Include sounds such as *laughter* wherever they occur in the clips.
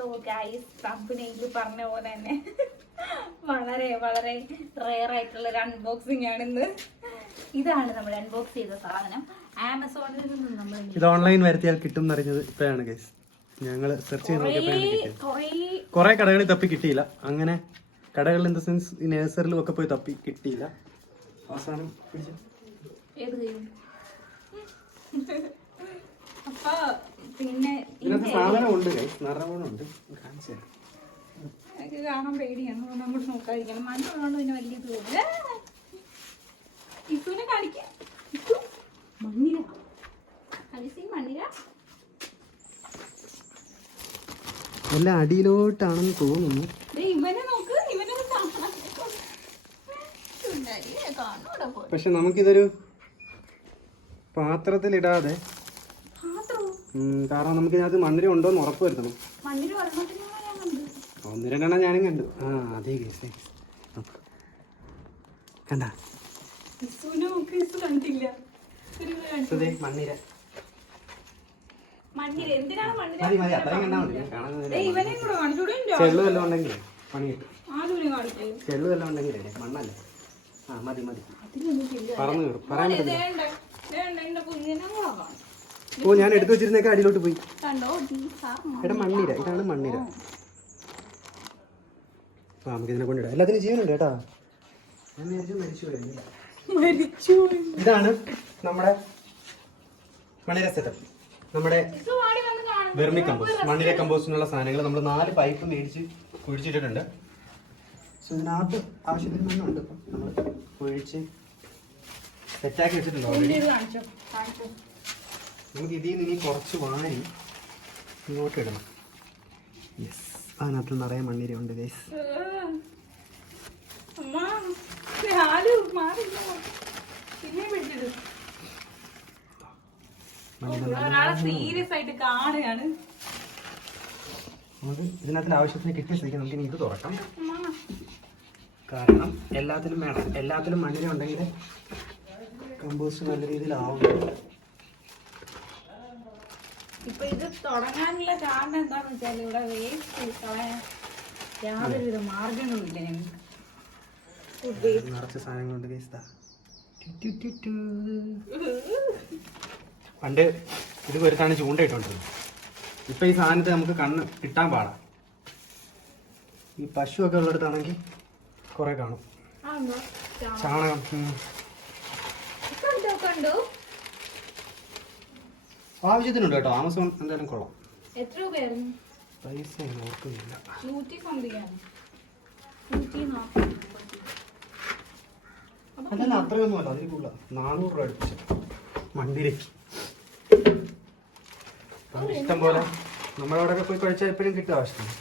So guys തമ്പിനെങ്കിൽ പറഞ്ഞ പോലെ തന്നെ വളരെ വളരെ റെയർ ആയിട്ടുള്ള ഒരു അൺബോക്സിംഗ് ആണ് ഇന്ന് ഇതാണ് നമ്മൾ അൺബോക്സ് ചെയ്ത സാധനം. ആമസോണിൽ നിന്ന് നമ്മൾ ഇത് ഓൺലൈൻ വരുത്തിയാൽ കിട്ടും എന്നറിഞ്ഞത് ഇപ്പോഴാണ് ഗൈസ് ഞങ്ങൾ സെർച്ച് ചെയ്ത് നോക്കിയപ്പോഴാണ് കുറേ കടകളിൽ തപ്പി കിട്ടിയില്ല. അങ്ങനെ കടകളിൽ ഇൻ ദ സെൻസ് നേഴ്സറിലും ഒക്കെ പോയി തപ്പി കിട്ടിയില്ല. അവസാനം ഏത് കഴിയും *laughs* അപ്പൊ പിന്നെ ഇതിനകത്ത് സാധനം ഉണ്ട് നിറവുണ്ട് കാണിച്ചു എനിക്ക് കാണാൻ പേടിയാണ്. അതുകൊണ്ട് അങ്ങോട്ട് നോക്കാതിരിക്കണം. മണ്ണുള്ളതുകൊണ്ട് പിന്നെ വലിയ തോന്നില്ല ഇസുവിനെ കാണിക്കാം. ഇസു മണ്ണിര. അലിസി മണ്ണിര. എല്ലാം അടിയിലോട്ടാണെന്ന് തോന്നുന്നു. ഇവനെ നോക്ക്. ഇവനെ പക്ഷെ നമുക്കിതൊരു പാത്രത്തിലിടാതെ കാരണം നമുക്ക് ഇതിനകത്ത് മണ്ണിര ഉണ്ടോ എന്ന് ഉറപ്പ് വരുത്തണം. ഒന്ന് രണ്ടെണ്ണം ഞാനും കണ്ടു. ആ അതേ കേസ് കണ്ട? മണ്ണിര ചെള്ളു വല്ലതും പണി കിട്ടും. ചെള്ളു വല്ലതും മണ്ണല്ലേ? ആ മതി മതി. ഇല്ല. പറയാൻ പറ്റില്ല ഓ ഞാൻ എടുത്തു വെച്ചിരുന്നേക്ക് അടിയിലോട്ട് പോയി. എടാ മണ്ണിര. ഇതാണ് മണ്ണിര. ആ നമുക്ക് ഇതിനെ കൊണ്ടിടാം. എല്ലാത്തിനും ജീവനുണ്ട് കേട്ടാ. ഞാൻ വിചാരിച്ചു മരിച്ചു ഇതാണ് നമ്മുടെ മണ്ണിര സെറ്റപ്പ് നമ്മുടെ വെർമി കമ്പോസ്റ്റ് മണ്ണിര കമ്പോസ്റ്റിനുള്ള സാധനങ്ങൾ നമ്മൾ നാല് പൈപ്പ് മേടിച്ച് കുഴിച്ചിട്ടിട്ടുണ്ട്. സോ ഇതിനകത്ത് ആവശ്യത്തിന് മണ്ണുണ്ട്. നമ്മൾ കുഴിച്ച് സെറ്റാക്കി വെച്ചിട്ടുണ്ട് ഓൾറെഡി ഇത് കാണിച്ചോ കാണിച്ചോ നമുക്ക് ഇതിൽ നിന്ന് ഇനി കുറച്ച് വാരി ഇങ്ങോട്ട് ഇടണം. യെസ് അതിനകത്ത് നിറയെ മണ്ണിര ഉണ്ട് ഗൈസ് നമുക്ക് ഇതിനകത്ത് ആവശ്യത്തിന് കിട്ടിയ സ്ഥിതിക്ക് നമുക്ക് ഇനി ഇത് തുറക്കാം. കാരണം എല്ലാത്തിലും വേണം. എല്ലാത്തിലും മണ്ണിര ഉണ്ടെങ്കിൽ കമ്പോസ്റ്റ് നല്ല രീതിയിലാവും ഇപ്പൊ ഇത് തുടങ്ങാനുള്ള കാരണം എന്താന്ന് വെച്ചാൽ ഇവിടെ വേസ്റ്റ് കളയാൻ യാതൊരുവിധ മാർഗങ്ങളും ഇല്ല നിറച്ച സാധനങ്ങളുണ്ട്. പണ്ട് ഇത് വരുത്താണ് ചൂണ്ടയിട്ടുകൊണ്ടിരുന്നത് ഇപ്പൊ ഈ സാധനത്തെ നമുക്ക് കണ്ണ് കിട്ടാൻ പാടാം. ഈ പശു ഒക്കെ ഉള്ളിടത്താണെങ്കിൽ കുറെ കാണും. ചാണകം. കണ്ടോ കണ്ടോ ആവശ്യത്തിനുണ്ട് കേട്ടോ. ആമസോൺ എന്തായാലും കൊള്ളാം. എത്ര രൂപയായിരുന്നു? പൈസ ഞാൻ ഓർക്കുന്നില്ല. നൂറ്റി സംതിങ് ആണ് നൂറ്റി നാൽപ്പത് അല്ലല്ല അത്രയൊന്നും അല്ല. അതിൽ കൂടുതല. നാനൂറ് രൂപ അടുപ്പിച്ച് ഇഷ്ടം പോലെ നമ്മളവിടെയൊക്കെ പോയി കഴിച്ചാൽ എപ്പോഴും കിട്ടുക ആവശ്യമാണ്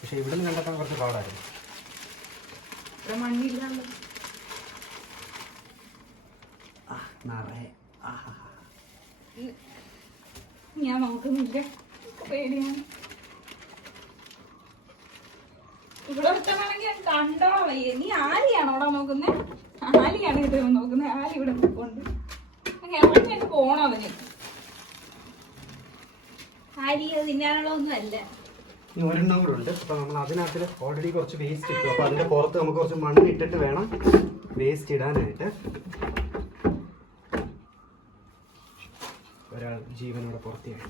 പക്ഷെ ഇവിടെ നിന്ന് കണ്ടെത്താൻ കുറച്ച് പാടായിരുന്നു. നിറയെ. ആഹാ ഞാൻ നോക്കുന്നില്ല. പേടിയാണ്. ഇവിടെ ഒരുത്തനാണെങ്കിൽ കണ്ടോളാം വയ്യ നീ ആലിയാണോ അവിടെ നോക്കുന്നത് ആലിയാണ് ഇത് നോക്കുന്നത് ആലി ഇവിടെ നിൽക്കൊണ്ട് ഇറങ്ങി പോണോ അവന്. ആലി ഉണ്ട്. അപ്പൊ നമ്മൾ അതിനകത്ത് ഓൾറെഡി കുറച്ച് വേസ്റ്റ് ഇട്ടു. അപ്പൊ അതിന്റെ പുറത്ത് നമുക്ക് കുറച്ച് മണ്ണ് ഇട്ടിട്ട് വേണം വേസ്റ്റ് ഇടാനായിട്ട്. ഒരാൾ ജീവനോടെ പുറത്തിയാണ്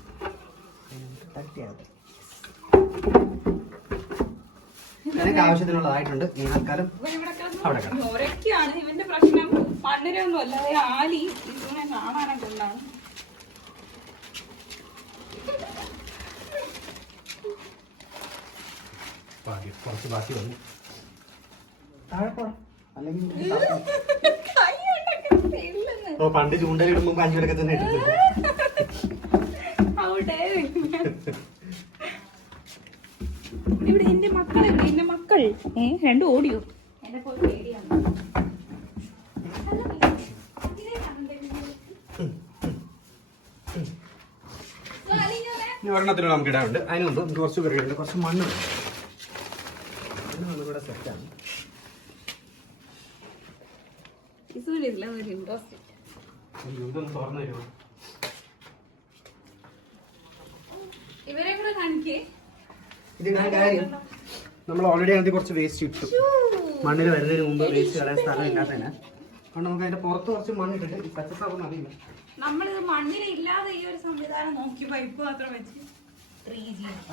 ആവശ്യത്തിനുള്ളതായിട്ടുണ്ട്. തൽക്കാലം അവിടെ ഒരൊക്കെയാണ് ഇവന്റെ പ്രശ്നം മണ്ണിരൊന്നും അല്ല ആലി ഇതിനെ കാണാനൊക്കെ ഉണ്ടാണ് ബാക്കി കുറച്ച് ബാക്കി വന്നു. താഴെ അല്ലെങ്കിൽ. ഓ പണ്ട് ചൂണ്ടലിടുമ്പോ അഞ്ഞൂറൊക്കെ തന്നെ ഇട്ടിട്ടുണ്ട്. അവിടെ ഇവിടെ എന്റെ മക്കളെ എന്റെ മക്കൾ. ഏ രണ്ടും ഓടിയോ? എന്നെ പേടിയാണ്. ഇനി ഒരെണ്ണത്തിലൂടെ നമുക്ക് ഇടാറുണ്ട് അതിന് മുമ്പ് നമുക്ക് കുറച്ച് പേരുണ്ട് കുറച്ച് മണ്ണ്. മണ്ണ് നമ്മളിവിടെ സെറ്റാണ് ഇൻട്രസ്റ്റ് ഇതൊന്ന് തുറന്നു തരുമോ? ഇവരെ കൂടെ കാണിക്കേ. കാര്യം നമ്മൾ ഓൾറെഡി അതിൽ കുറച്ച് വേസ്റ്റ് ഇട്ടു. മണ്ണിൽ വരുന്നതിന് മുമ്പ് വേസ്റ്റ് കളയാൻ സ്ഥലം ഇല്ലാത്തതിന് അതുകൊണ്ട് നമുക്ക് അതിന്റെ പുറത്ത് കുറച്ച് മണ്ണിട്ടിട്ട് പച്ചസാബ് അറിയില്ല നമ്മളിത് മണ്ണിലില്ലാതെ ഈ ഒരു സംവിധാനം നോക്കി പൈപ്പ് മാത്രം വെച്ച്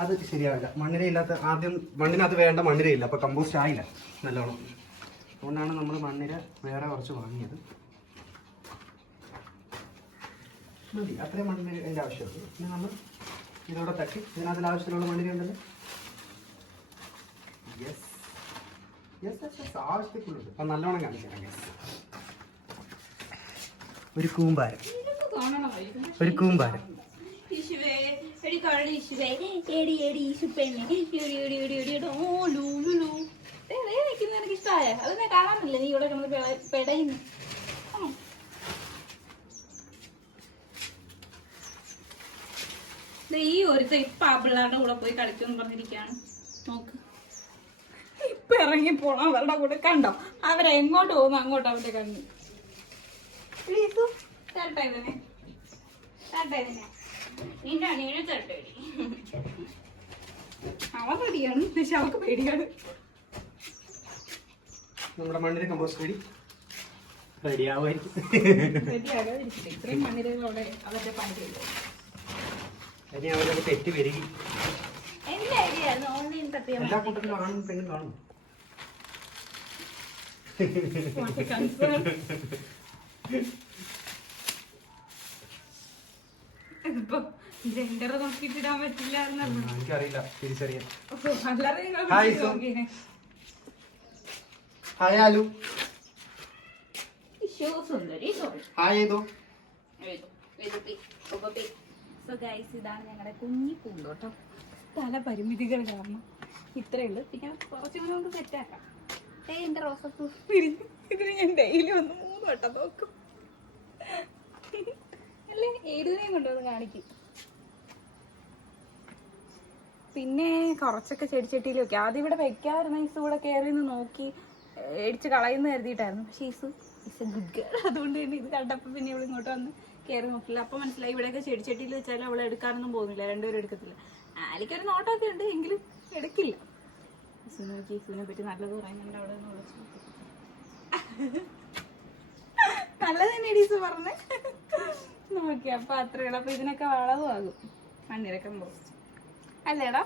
അത് ശരിയാവില്ല. മണ്ണിര ഇല്ലാത്ത ആദ്യം മണ്ണിനകത്ത് വേണ്ട മണ്ണിര ഇല്ല. അപ്പൊ കമ്പോസ്റ്റ് ആയില്ല. നല്ലോണം. അതുകൊണ്ടാണ് നമ്മൾ മണ്ണിര വേറെ കുറച്ച് വാങ്ങിയത്. മതി. അത്രയും മണ്ണിന് അതിന്റെ ആവശ്യമുള്ളൂ. പിന്നെ നമ്മൾ ഇതോടെ തട്ടി. ഇതിനകത്തിൽ ആവശ്യത്തിലുള്ള മണ്ണിന് ഉണ്ടല്ലോ. യെസ് യെസ് യെസ് യെസ് ആവശ്യത്തിനുള്ളത് അപ്പം നല്ലോണം കാണിക്കണം യെസ് ഒരു കൂമ്പാരം. ഒരു കൂമ്പാരം. എനിക്ക് ഇഷ്ടമായ അതൊന്നും കാണാനില്ല നീ ഇവിടെ കിടന്ന് പെട- പെടയുന്നു ഉം. ദേ, ഈ ഒരു ഇപ്പൊ ആ പിള്ളേരുടെ കൂടെ പോയി കളിക്കും പറഞ്ഞിരിക്കാണ് നോക്ക്. ഇപ്പൊ ഇറങ്ങി പോണം. അവരുടെ കൂടെ കണ്ടോ? അവരെ എങ്ങോട്ട് പോകുന്നു അങ്ങോട്ട് അവരുടെ കണ്ണു. അവൻ പക്ഷെ അവക്ക് പേടിയാണ്. നമ്മുടെ മണ്ണിര കമ്പോസ്റ്റ് റെഡി റെഡിയാവുമായിരിക്കും ഇത്രയും മണ്ണിരകളോടെ അവരുടെ പണി ചെയ്തു ഇനി അവരൊക്കെ തെറ്റ് വരിക എന്റെ ഐഡിയ ആയിരുന്നു ഓൺലൈൻ തട്ടിയ എല്ലാ കൂട്ടത്തിലും ആണും പെണ്ണും കാണും കൺസേൺ ജെൻഡർ നോക്കിയിട്ട് ഇടാൻ പറ്റില്ല എന്നല്ല എനിക്കറിയില്ല തിരിച്ചറിയാം പിടിച്ച് സു. നോക്കിയേനെ. ഹായ് ആലു ഷോ സുന്ദരി സോറി ഹായ് ഏതോ സോ ഗൈസ് ഇതാണ് ഞങ്ങളുടെ കുഞ്ഞി പൂന്തോട്ടം. സ്ഥല പരിമിതികൾ കാരണം ഇത്രയേ ഉള്ളൂ. പിന്നെ കുറച്ചും കൂടെ നമുക്ക് സെറ്റാക്കാം ഏ എന്റെ റോസസ് ഇതിന് ഞാൻ ഡെയിലി വന്ന് മൂന്ന് വട്ടം നോക്കും. അല്ലേ? ഏതിനെയും കൊണ്ടുവന്ന് കാണിക്കും. പിന്നെ കുറച്ചൊക്കെ ചെടിച്ചട്ടിയിൽ വെക്കാം ആദ്യം ഇവിടെ വെക്കാതിരുന്ന ഇസു കൂടെ കയറി നിന്ന് നോക്കി ഏടിച്ച് കളയുന്ന കരുതിയിട്ടായിരുന്നു. പക്ഷേ is is a good girl അതുകൊണ്ട് തന്നെ ഇത് കണ്ടപ്പോൾ പിന്നെ ഇവിടെ ഇങ്ങോട്ട് വന്ന് കയറി നോക്കില്ല. അപ്പൊ മനസ്സിലായി ഇവിടെയൊക്കെ ചെടിച്ചട്ടിയിൽ വെച്ചാൽ അവളെ എടുക്കാനൊന്നും പോകുന്നില്ല. രണ്ടുപേരും എടുക്കത്തില്ല. ആലിക്കൊരു നോട്ടമൊക്കെ ഉണ്ട് എങ്കിലും എടുക്കില്ല. ഈസ് നോക്കി. ഈസിനെ പറ്റി നല്ലത് പറയുന്നുണ്ട് അവിടെ നിന്ന് വിളിച്ചു. നല്ലത് തന്നെ ഡീസ് പറഞ്ഞേ. നോക്കി. അപ്പൊ അത്രയുള്ളൂ. അപ്പൊ ഇതിനൊക്കെ വളവും ആകും. മണ്ണിരക്കം കമ്പോസ്റ്റ് അല്ലേടാ?